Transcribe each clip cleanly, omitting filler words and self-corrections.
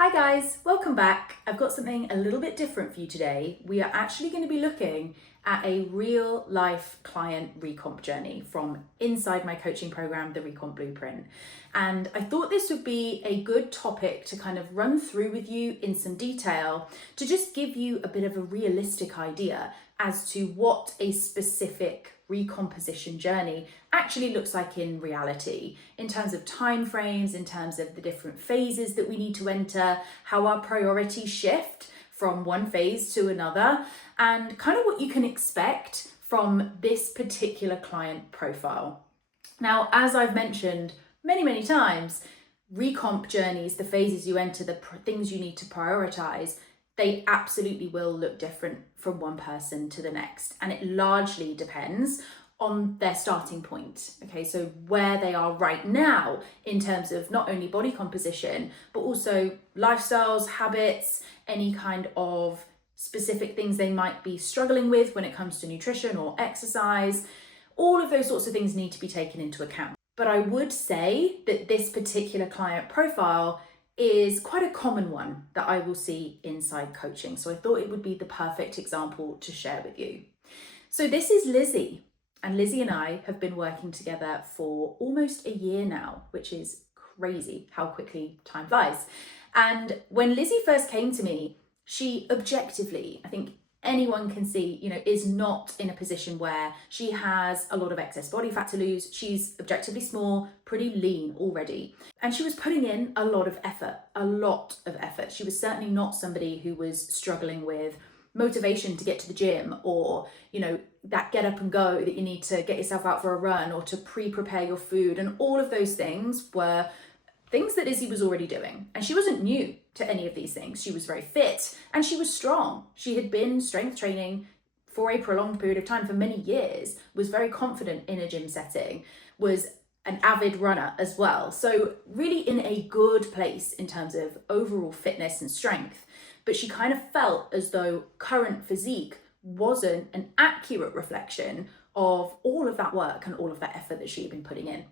Hi guys, welcome back. I've got something a little bit different for you today. We are actually going to be looking at a real life client recomp journey from inside my coaching program, the Recomp Blueprint. And I thought this would be a good topic to kind of run through with you in some detail to just give you a bit of a realistic idea as to what a specific recomposition journey actually looks like in reality, in terms of timeframes, in terms of the different phases that we need to enter, how our priorities shift from one phase to another, and kind of what you can expect from this particular client profile. Now, as I've mentioned many times, recomp journeys, the phases you enter, the things you need to prioritize, they absolutely will look different from one person to the next. And it largely depends on their starting point. Okay, so where they are right now in terms of not only body composition, but also lifestyles, habits, any kind of specific things they might be struggling with when it comes to nutrition or exercise. All of those sorts of things need to be taken into account. But I would say that this particular client profile is quite a common one that I will see inside coaching. So I thought it would be the perfect example to share with you. So this is Lizzie, and Lizzie and I have been working together for almost a year now, which is crazy how quickly time flies. And when Lizzie first came to me, she objectively, I think anyone can see, is not in a position where she has a lot of excess body fat to lose. She's objectively small, pretty lean already. And she was putting in a lot of effort. She was certainly not somebody who was struggling with motivation to get to the gym, or, that get up and go that you need to get yourself out for a run, or to pre-prepare your food. And all of those things were things that Lizzie was already doing. And she wasn't new to any of these things. She was very fit and she was strong. She had been strength training for a prolonged period of time for many years, was very confident in a gym setting, was an avid runner as well. So really in a good place in terms of overall fitness and strength. But she kind of felt as though current physique wasn't an accurate reflection of all of that work and all of that effort that she had been putting in.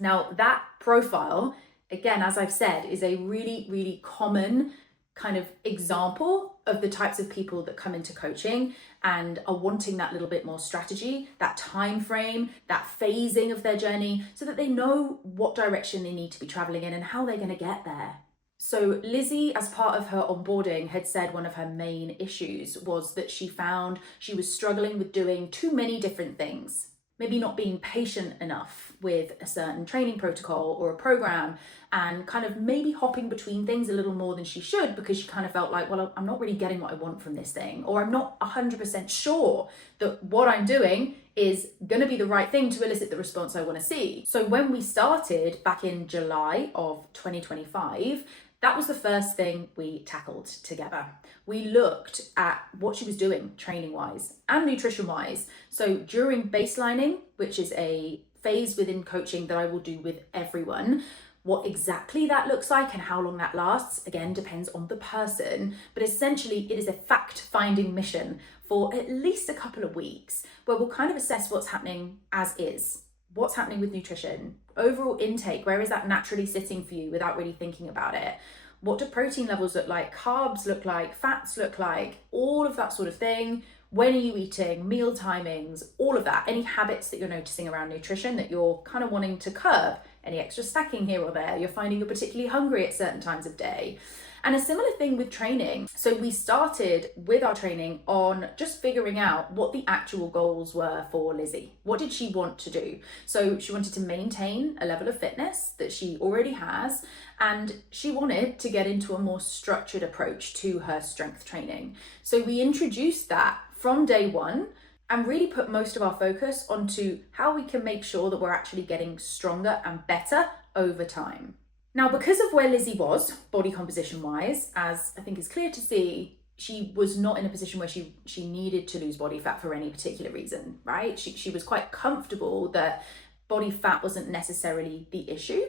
Now, that profile, again, as I've said, is a really common kind of example of the types of people that come into coaching and are wanting that little bit more strategy, that time frame, that phasing of their journey, so that they know what direction they need to be traveling in and how they're going to get there. So Lizzie, as part of her onboarding, had said one of her main issues was that she found she was struggling with doing too many different things. Maybe not being patient enough with a certain training protocol or a program, and kind of maybe hopping between things a little more than she should, because she kind of felt like, well, I'm not really getting what I want from this thing, or I'm not 100% sure that what I'm doing is going to be the right thing to elicit the response I want to see. So when we started back in July of 2025, that was the first thing we tackled together. We looked at what she was doing training-wise and nutrition-wise. So during baselining, which is a phase within coaching that I will do with everyone, what exactly that looks like and how long that lasts, again, depends on the person. But essentially, it is a fact-finding mission for at least a couple of weeks where we'll kind of assess what's happening as is. What's happening with nutrition, overall intake, where is that naturally sitting for you without really thinking about it? What do protein levels look like? Carbs look like? Fats look like? All of that sort of thing. When are you eating? Meal timings, all of that. Any habits that you're noticing around nutrition that you're kind of wanting to curb? Any extra snacking here or there? You're finding you're particularly hungry at certain times of day. And a similar thing with training. So we started with our training on just figuring out what the actual goals were for Lizzie. What did she want to do? So she wanted to maintain a level of fitness that she already has, and she wanted to get into a more structured approach to her strength training. So we introduced that from day one and really put most of our focus onto how we can make sure that we're actually getting stronger and better over time. Now, because of where Lizzie was, body composition wise, as I think is clear to see, she was not in a position where she needed to lose body fat for any particular reason, right? She was quite comfortable that body fat wasn't necessarily the issue,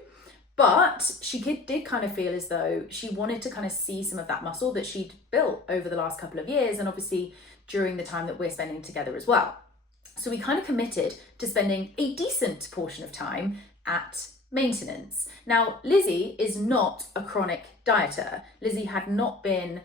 but she did kind of feel as though she wanted to kind of see some of that muscle that she'd built over the last couple of years, and obviously during the time that we're spending together as well. So we kind of committed to spending a decent portion of time at maintenance. Now, Lizzie is not a chronic dieter. Lizzie had not been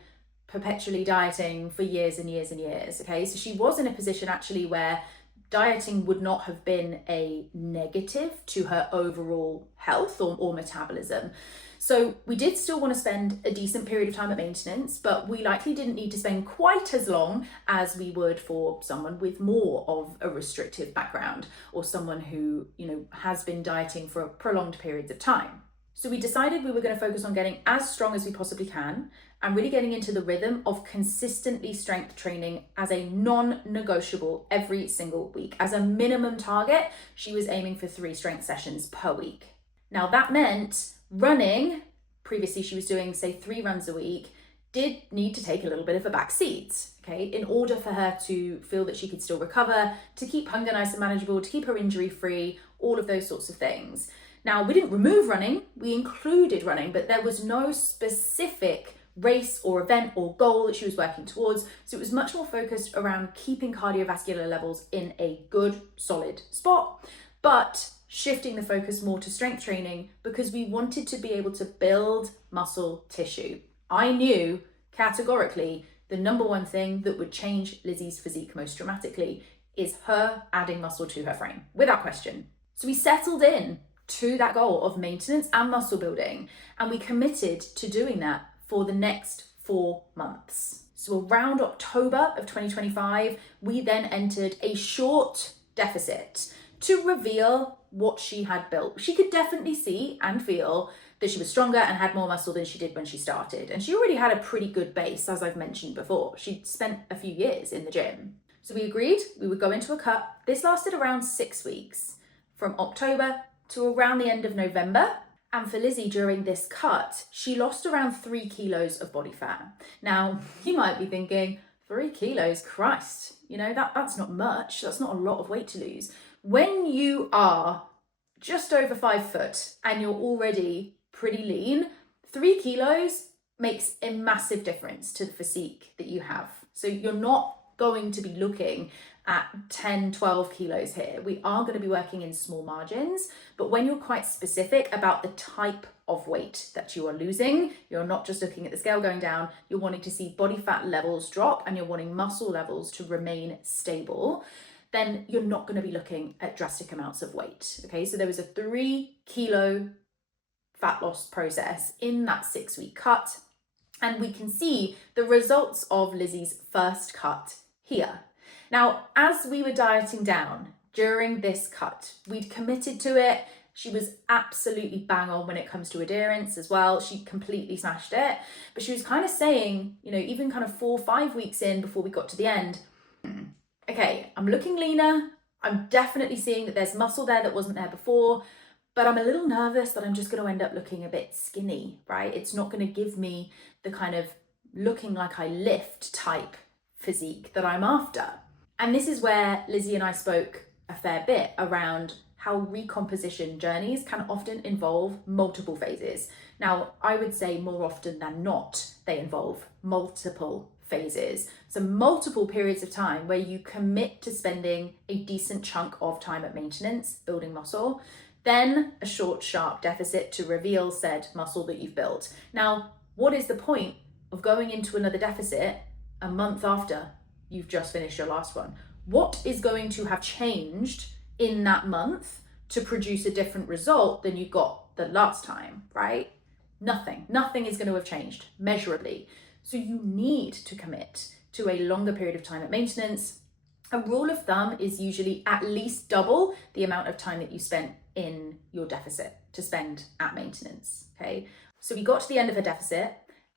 perpetually dieting for years and years and years, okay? So she was in a position actually where dieting would not have been a negative to her overall health or metabolism. So we did still want to spend a decent period of time at maintenance, but we likely didn't need to spend quite as long as we would for someone with more of a restrictive background or someone who, has been dieting for prolonged periods of time. So we decided we were going to focus on getting as strong as we possibly can and really getting into the rhythm of consistently strength training as a non-negotiable every single week. As a minimum target, she was aiming for 3 strength sessions per week. Now that meant running, previously she was doing say 3 runs a week, did need to take a little bit of a back seat, okay, in order for her to feel that she could still recover, to keep hunger nice and manageable, to keep her injury free, all of those sorts of things. Now, we didn't remove running, we included running, but there was no specific race or event or goal that she was working towards. So it was much more focused around keeping cardiovascular levels in a good, solid spot, but shifting the focus more to strength training because we wanted to be able to build muscle tissue. I knew categorically the number one thing that would change Lizzie's physique most dramatically is her adding muscle to her frame, without question. So we settled in to that goal of maintenance and muscle building, and we committed to doing that for the next 4 months. So around October of 2025, we then entered a short deficit to reveal what she had built. She could definitely see and feel that she was stronger and had more muscle than she did when she started. And she already had a pretty good base, as I've mentioned before. She'd spent a few years in the gym. So we agreed we would go into a cut. This lasted around 6 weeks, from October to around the end of November. And for Lizzie, during this cut, she lost around 3 kilos of body fat. Now, you might be thinking, 3 kilos, Christ, that's not much. That's not a lot of weight to lose. When you are just over 5 foot and you're already pretty lean, 3 kilos makes a massive difference to the physique that you have. So you're not going to be looking at 10, 12 kilos here. We are going to be working in small margins, but when you're quite specific about the type of weight that you are losing, you're not just looking at the scale going down, you're wanting to see body fat levels drop and you're wanting muscle levels to remain stable, then you're not going to be looking at drastic amounts of weight. Okay, so there was a 3 kilo fat loss process in that 6-week cut, and we can see the results of Lizzie's first cut here. Now, as we were dieting down during this cut, we'd committed to it. She was absolutely bang on when it comes to adherence as well. She completely smashed it. But she was kind of saying, even kind of 4 or 5 weeks in before we got to the end, okay, I'm looking leaner. I'm definitely seeing that there's muscle there that wasn't there before, but I'm a little nervous that I'm just going to end up looking a bit skinny, right? It's not going to give me the kind of looking like I lift type physique that I'm after. And this is where Lizzie and I spoke a fair bit around how recomposition journeys can often involve multiple phases. Now, I would say more often than not, they involve multiple phases. So multiple periods of time where you commit to spending a decent chunk of time at maintenance, building muscle, then a short, sharp deficit to reveal said muscle that you've built. Now, what is the point of going into another deficit a month after you've just finished your last one? What is going to have changed in that month to produce a different result than you got the last time, right? Nothing is going to have changed measurably. So you need to commit to a longer period of time at maintenance. A rule of thumb is usually at least double the amount of time that you spent in your deficit to spend at maintenance, okay? So we got to the end of her deficit,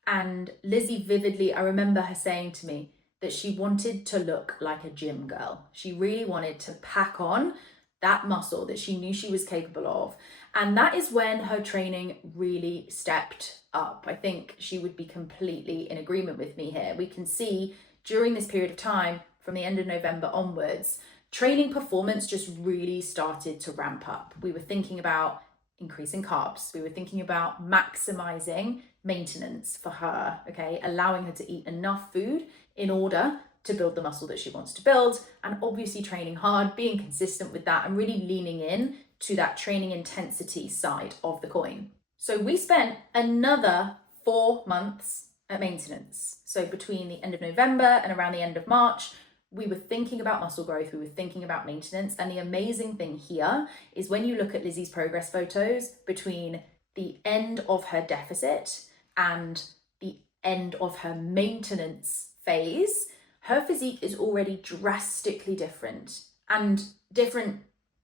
and Lizzie vividly, I remember her saying to me that she wanted to look like a gym girl. She really wanted to pack on that muscle that she knew she was capable of. And that is when her training really stepped up. I think she would be completely in agreement with me here. We can see during this period of time, from the end of November onwards, training performance just really started to ramp up. We were thinking about increasing carbs. We were thinking about maximizing maintenance for her, okay? Allowing her to eat enough food in order to build the muscle that she wants to build, and obviously training hard, being consistent with that, and really leaning in to that training intensity side of the coin. So we spent another 4 months at maintenance. So between the end of November and around the end of March, we were thinking about muscle growth, we were thinking about maintenance. And the amazing thing here is when you look at Lizzie's progress photos between the end of her deficit and the end of her maintenance phase, her physique is already drastically different, and different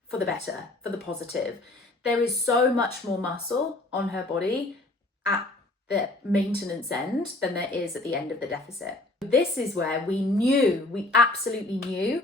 for the better, for the positive. There is so much more muscle on her body at the maintenance end than there is at the end of the deficit. This is where we absolutely knew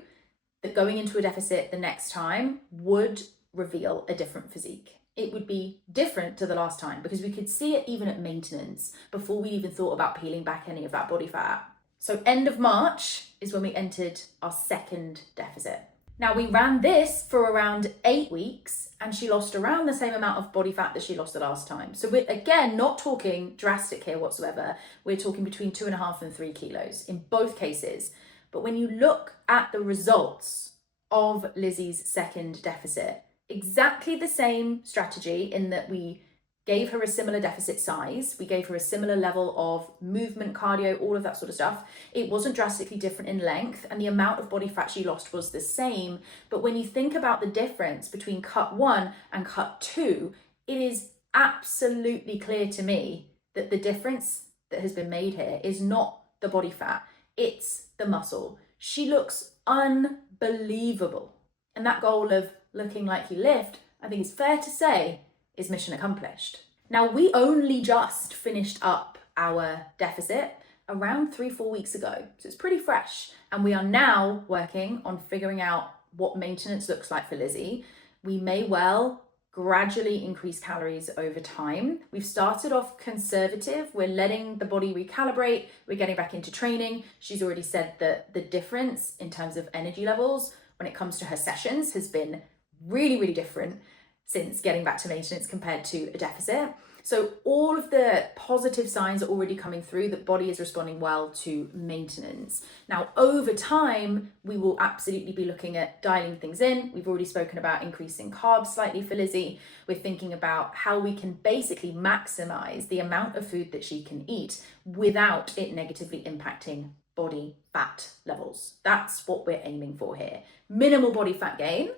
that going into a deficit the next time would reveal a different physique. It would be different to the last time because we could see it even at maintenance before we even thought about peeling back any of that body fat. So end of March is when we entered our second deficit. Now we ran this for around 8 weeks and she lost around the same amount of body fat that she lost the last time. So we're again not talking drastic here whatsoever. We're talking between 2.5 and 3 kilos in both cases. But when you look at the results of Lizzie's second deficit, exactly the same strategy in that we gave her a similar deficit size, we gave her a similar level of movement, cardio, all of that sort of stuff. It wasn't drastically different in length and the amount of body fat she lost was the same. But when you think about the difference between cut 1 and cut 2, it is absolutely clear to me that the difference that has been made here is not the body fat, it's the muscle. She looks unbelievable. And that goal of looking like you lift, I think it's fair to say, is mission accomplished. Now, we only just finished up our deficit around 3-4 weeks ago, so it's pretty fresh. And we are now working on figuring out what maintenance looks like for Lizzie. We may well gradually increase calories over time. We've started off conservative. We're letting the body recalibrate. We're getting back into training. She's already said that the difference in terms of energy levels when it comes to her sessions has been really, really different since getting back to maintenance compared to a deficit. So all of the positive signs are already coming through that body is responding well to maintenance. Now, over time, we will absolutely be looking at dialing things in. We've already spoken about increasing carbs slightly for Lizzie. We're thinking about how we can basically maximize the amount of food that she can eat without it negatively impacting body fat levels. That's what we're aiming for here. Minimal body fat gain.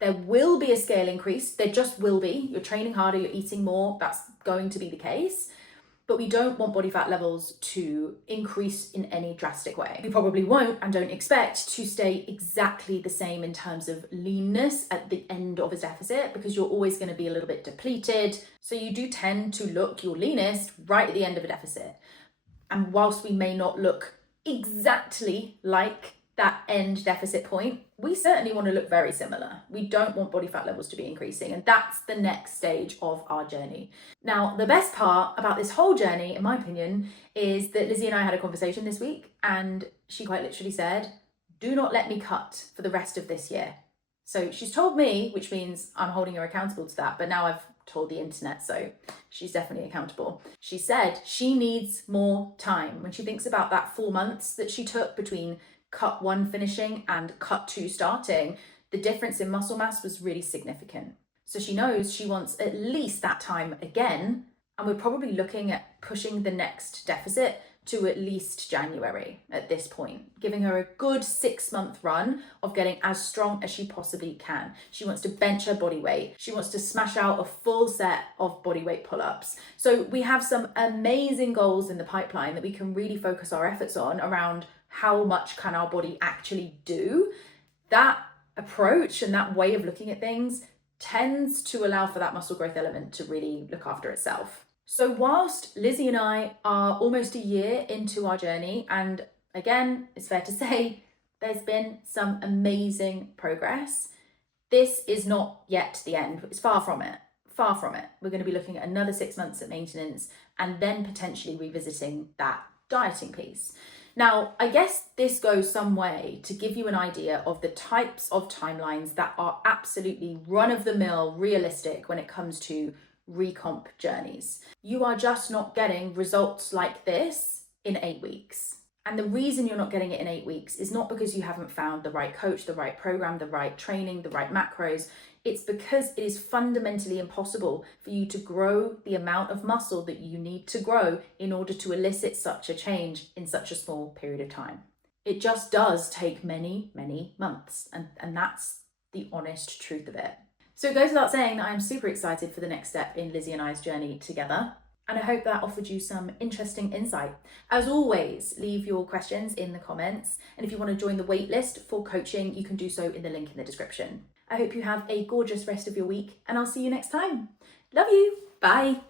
There will be a scale increase. There just will be. You're training harder, you're eating more. That's going to be the case. But we don't want body fat levels to increase in any drastic way. We probably won't and don't expect to stay exactly the same in terms of leanness at the end of a deficit because you're always going to be a little bit depleted. So you do tend to look your leanest right at the end of a deficit. And whilst we may not look exactly like that end deficit point, we certainly want to look very similar. We don't want body fat levels to be increasing, and that's the next stage of our journey. Now, the best part about this whole journey, in my opinion, is that Lizzie and I had a conversation this week, and she quite literally said, do not let me cut for the rest of this year. So she's told me, which means I'm holding her accountable to that, but now I've told the internet, so she's definitely accountable. She said she needs more time. When she thinks about that 4 months that she took between cut 1 finishing and cut 2 starting, the difference in muscle mass was really significant. So she knows she wants at least that time again, and we're probably looking at pushing the next deficit to at least January at this point, giving her a good 6-month run of getting as strong as she possibly can. She wants to bench her body weight. She wants to smash out a full set of body weight pull-ups. So we have some amazing goals in the pipeline that we can really focus our efforts on around how much can our body actually do. That approach and that way of looking at things tends to allow for that muscle growth element to really look after itself. So whilst Lizzie and I are almost a year into our journey, and again, it's fair to say there's been some amazing progress, this is not yet the end. It's far from it. Far from it. We're going to be looking at another 6 months at maintenance and then potentially revisiting that dieting piece. Now, I guess this goes some way to give you an idea of the types of timelines that are absolutely run-of-the-mill realistic when it comes to recomp journeys. You are just not getting results like this in 8 weeks. And the reason you're not getting it in 8 weeks is not because you haven't found the right coach, the right program, the right training, the right macros. It's because it is fundamentally impossible for you to grow the amount of muscle that you need to grow in order to elicit such a change in such a small period of time. It just does take many, many months, and that's the honest truth of it. So it goes without saying that I'm super excited for the next step in Lizzie and I's journey together. And I hope that offered you some interesting insight. As always, leave your questions in the comments. And if you want to join the waitlist for coaching, you can do so in the link in the description. I hope you have a gorgeous rest of your week, and I'll see you next time. Love you. Bye.